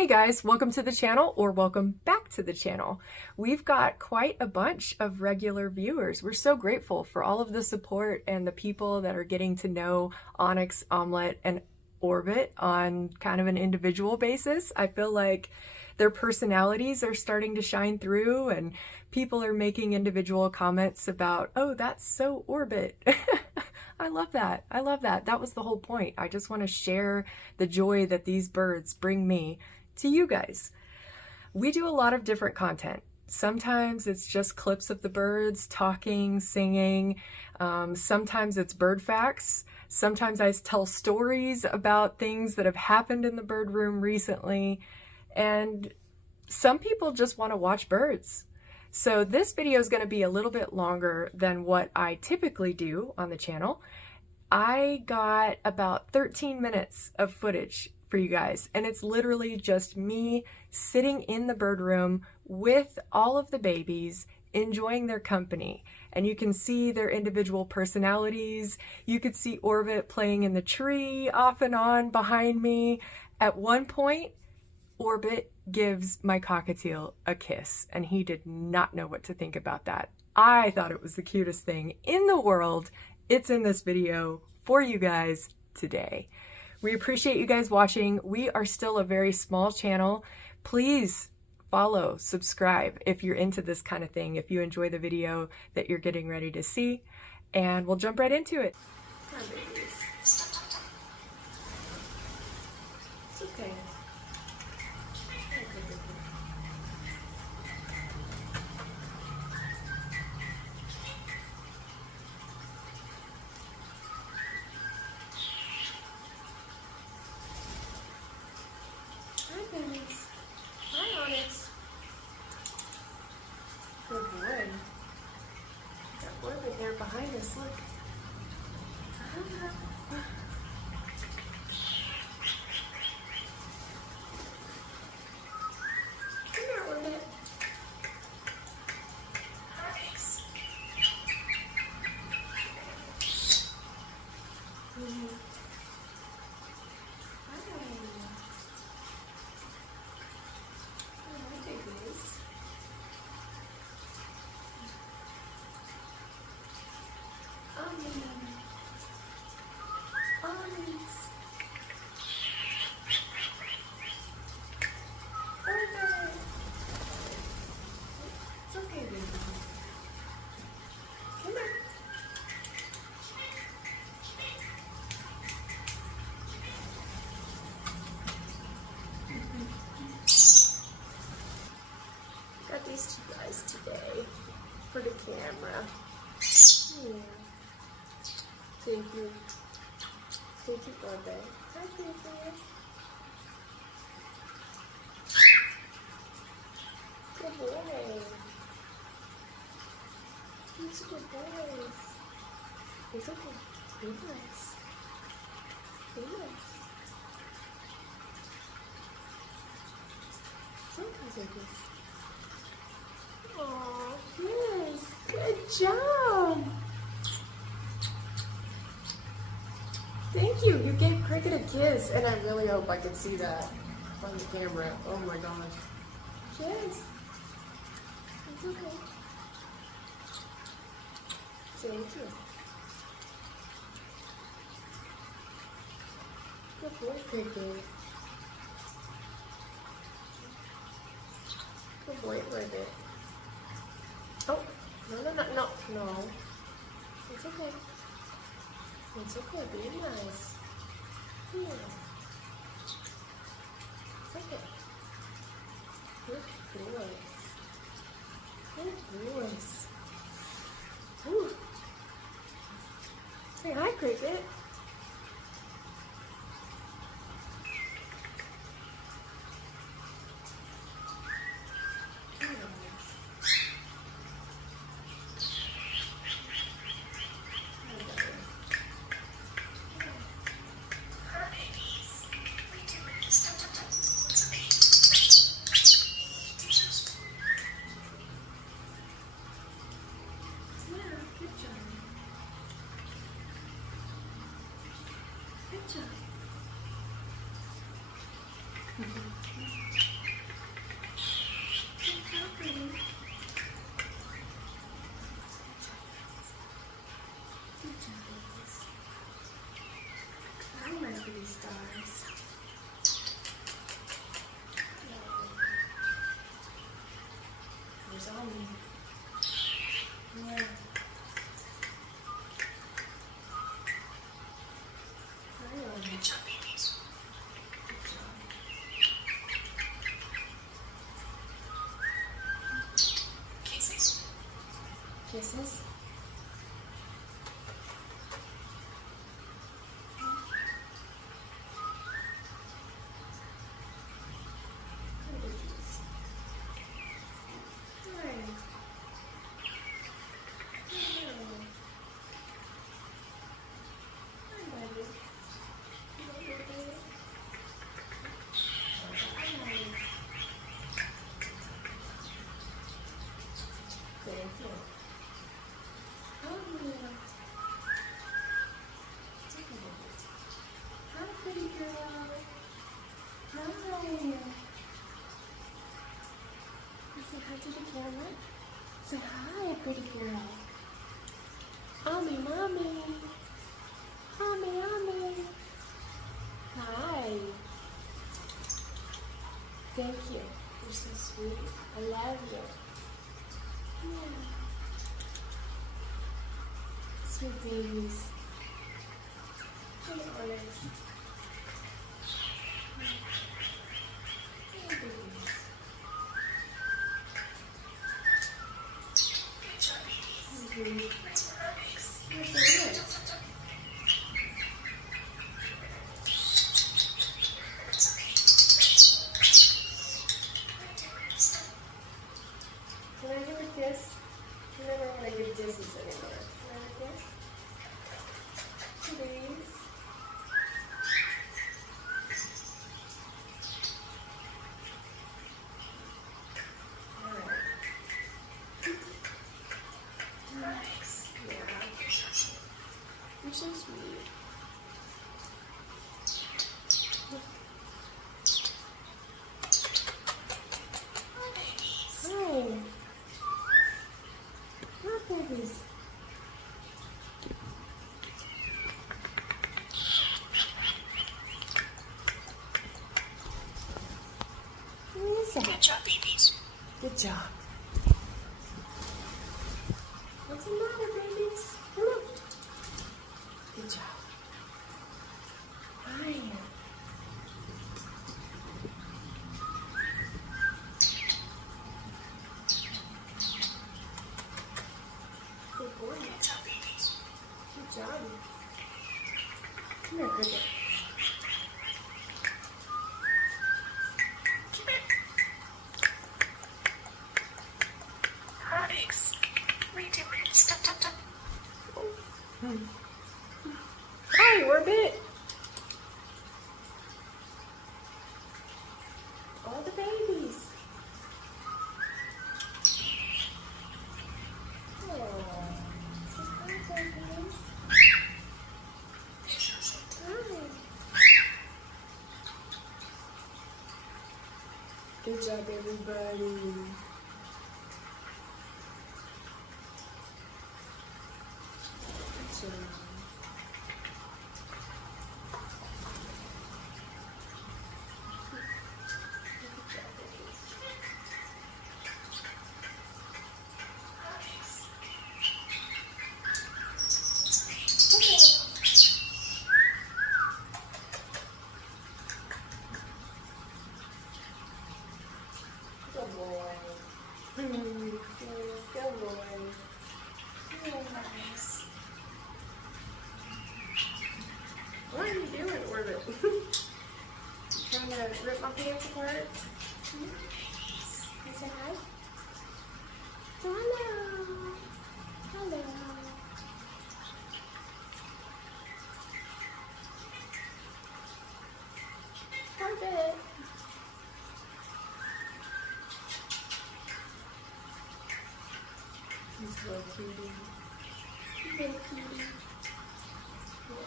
Hey guys, welcome to the channel, or welcome back to the channel. We've got quite a bunch of regular viewers. We're so grateful for all of the support and the people that are getting to know Onyx, Omelette, and Orbit on kind of an individual basis. I feel like their personalities are starting to shine through, and people are making individual comments about, oh, that's so Orbit. I love that. I love that. That was the whole point. I just want to share the joy that these birds bring me to you guys. We do a lot of different content. Sometimes it's just clips of the birds talking, singing. Sometimes it's bird facts. Sometimes I tell stories about things that have happened in the bird room recently. And some people just want to watch birds. So this video is going to be a little bit longer than what I typically do on the channel. I got about 13 minutes of footage for you guys, and it's literally just me sitting in the bird room with all of the babies, enjoying their company. And you can see their individual personalities. You could see Orbit playing in the tree off and on behind me. At one point, Orbit gives my Cockatiel a kiss, and he did not know what to think about that. I thought it was the cutest thing in the world. It's in this video for you guys today. We appreciate you guys watching. We are still a very small channel. Please follow, subscribe if you're into this kind of thing, if you enjoy the video that you're getting ready to see, and we'll jump right into it. Hi, babies. It's okay. Hi, babies. Hi, Onyx. Good boy. Got Orbit there behind us, look. Come here, Orbit. Onyx. Got these two guys today for the camera. Yeah. Thank you. Thank you, Orbit. Hi, baby. Good boy. He's a good boy. It's okay. Be nice. Be nice. Sometimes like this. Oh, yes. Good job. Thank you. You gave Cricket a kiss, and I really hope I can see that on the camera. Oh my gosh. Yes. It's okay. Thank you. Good boy, Cricket. Good boy, Cricket. Oh, no. It's okay. It's okay, be nice. Here. It's okay. Good boys. Good boys. Ooh. Say hi, Cricket. kisses? Say hi to the camera. Say hi, pretty girl. Mommy, mommy. Mommy, mommy. Hi. Thank you. You're so sweet. I love you. Yeah. Sweet babies. Hey, Onyx. Hey, babies. Can I give a kiss? I never want to give kisses anymore. Can I have a kiss? Please. Onyx. Yeah. You're so sweet. Hi. Hi, babies. Good job, babies. Good job. What's the matter, babies? Come on. Good job. Hi. Good boy. Good job, babies. Good job. Come here, cricket. Onyx, what are you doing? Stop, stop, stop. Hi, Orbit. All the babies. Oh, say hi, babies. Hi. Good job, everybody. Good job. Good boy. Good boy. Yes. What are you doing, Orbit? You trying to rip my pants apart? Can you say hi? Hello. Hello. Orbit. He's a little cutie. Little cutie. Yeah.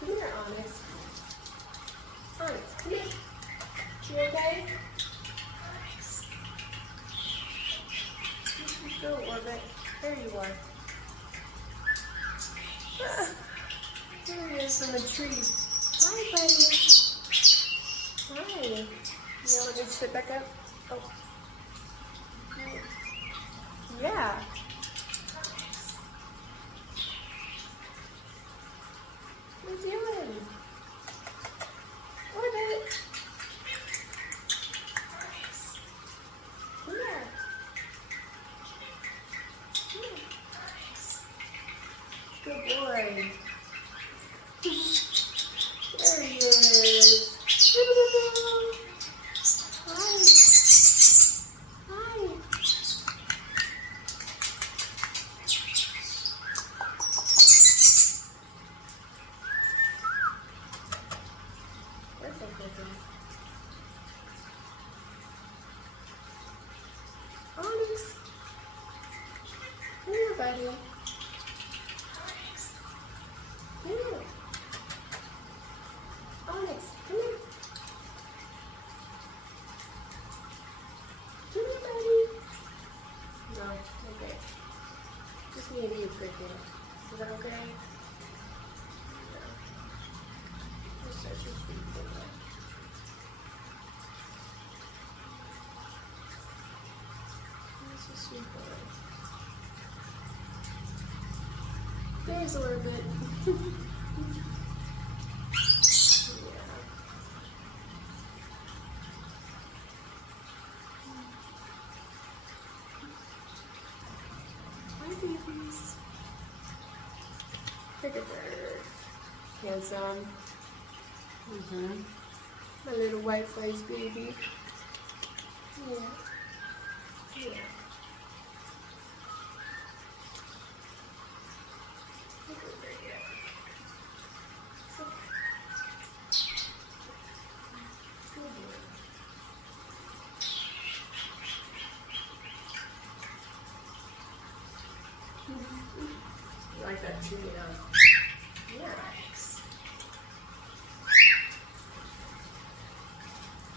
Come here, Onyx. Onyx, come here. You okay? Go, Orbit. There you are. Ah, there he is in the tree. Hi, buddy. Hi. You want to sit back up? Oh. Yeah. What are you doing? Orbit. Come here. buddy. Come here. Onyx, come here. Come here, buddy. No, okay. Just me and you, Cricket. Is that okay? No. You're such a sweet boy. You're such a sweet boy. There's Orbit. Hi, babies. Look at her. Handsome. My little white face baby. Yeah. Yeah. Look at her, yeah. Good boy. You like that too, yeah. Yeah.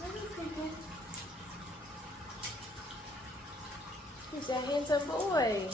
Hello, people. He's that handsome boy.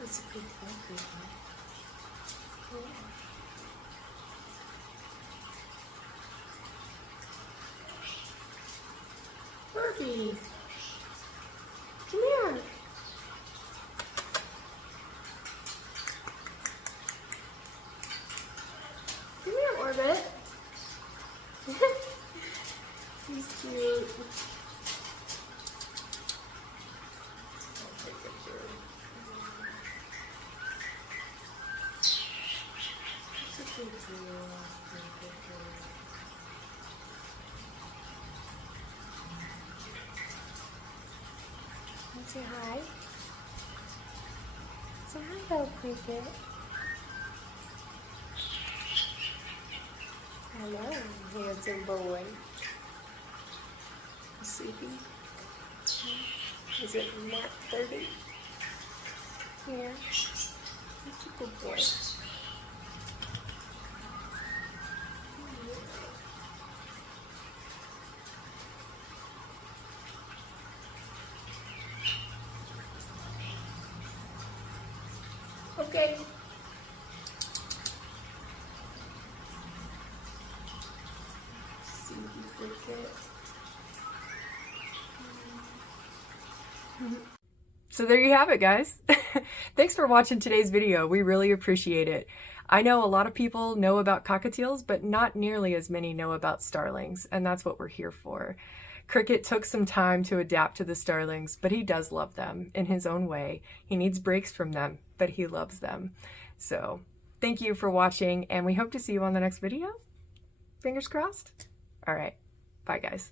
That's a good one. Birdie, come here. Come here, Orbit. He's cute. I'll take a picture. Such a good girl. Say hi. Say hi, little Cricket. Hello, handsome boy. Sleepy? Is it nap 30? Here. That's a good boy. Okay. So there you have it, guys. Thanks for watching today's video. We really appreciate it. I know a lot of people know about cockatiels, but not nearly as many know about starlings, and that's what we're here for. Cricket took some time to adapt to the starlings, but he does love them in his own way. He needs breaks from them, but he loves them. So thank you for watching, and we hope to see you on the next video. Fingers crossed. All right. Bye, guys.